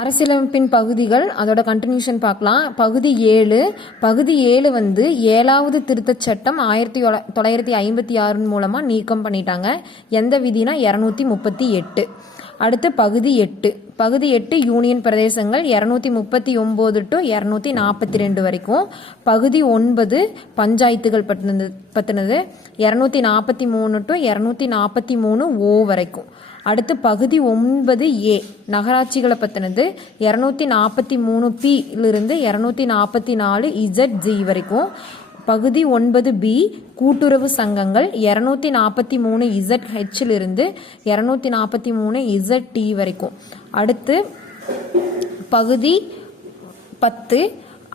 அரசியலமைப்பின் பகுதிகள் அதோட கண்டினியூஷன் பார்க்கலாம். பகுதி 7 வந்து 7வது திருத்தச் சட்டம் 1956 மூலமாக நீக்கம் பண்ணிட்டாங்க. எந்த விதினா 238. அடுத்து பகுதி 8 யூனியன் பிரதேசங்கள் 239 to 242 வரைக்கும். பகுதி 9 பஞ்சாயத்துகள் பற்றினது 243 to 243 வரைக்கும். அடுத்து பகுதி 9A நகராட்சிகளை பற்றினது 243P-லிருந்து 244Z வரைக்கும். பகுதி 9B கூட்டுறவு சங்கங்கள் 243ZH-லிருந்து 243ZT வரைக்கும். அடுத்து பகுதி 10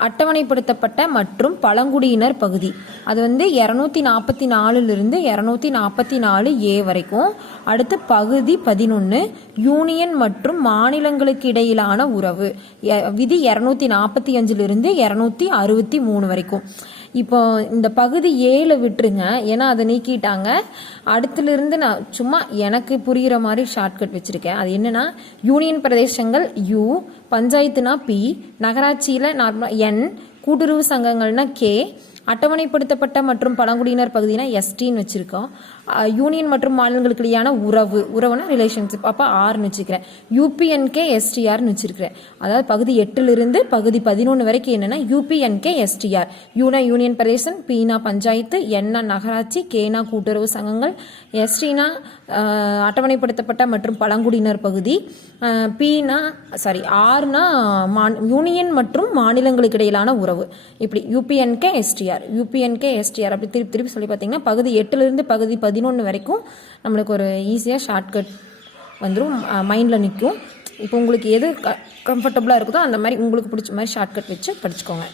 அட்டவணைப்படுத்தப்பட்ட மற்றும் பழங்குடியினர் பகுதி, அது வந்து 244-லிருந்து 244A வரைக்கும். அடுத்து பகுதி 11 யூனியன் மற்றும் மாநிலங்களுக்கு இடையிலான உறவு, விதி 245-லிருந்து 263 வரைக்கும். இப்போ இந்த பகுதி 7 விட்டுருங்க, ஏன்னா அதை நீக்கிட்டாங்க. அடுத்திலிருந்து நான் சும்மா எனக்கு புரிகிற மாதிரி ஷார்ட்கட் வச்சுருக்கேன். அது என்னன்னா, யூனியன் பிரதேசங்கள் U, பஞ்சாயத்துனா P, நகராட்சியில் நார்மலாக N, கூட்டுறவு சங்கங்கள்னா K, அட்டவணைப்படுத்தப்பட்ட மற்றும் பழங்குடியினர் பகுதினா STன்னு வச்சுருக்கோம். யூனியன் மற்றும் மாநிலங்களுக்கு இடையான உறவுனா ரிலேஷன்ஷிப், அப்போ Rன்னு வச்சுக்கிறேன். UPNK STRன்னு வச்சுருக்கிறேன். அதாவது பகுதி 8-லிருந்து பகுதி 11 வரைக்கும் என்னென்னா UPNK STR. யூனா யூனியன் பிரதேசம், Pனா பஞ்சாயத்து, Nனா நகராட்சி, Kனா கூட்டுறவு சங்கங்கள், STனா அட்டவணைப்படுத்தப்பட்ட மற்றும் பழங்குடியினர் பகுதி, Rனா யூனியன் மற்றும் மாநிலங்களுக்கு இடையிலான உறவு. இப்படி UPNK STR அப்படி திருப்பி சொல்லி பார்த்தீங்கன்னா பகுதி 8-லிருந்து பகுதி 11 வரைக்கும் நம்மளுக்கு ஒரு ஈஸியாக ஷார்ட்கட் வந்துடும், மைண்டில் நிற்கும். இப்போ உங்களுக்கு எது கம்ஃபர்டபுளாக இருக்குதோ அந்த மாதிரி உங்களுக்கு பிடிச்ச மாதிரி ஷார்ட்கட் வச்சு படிச்சுக்கோங்க.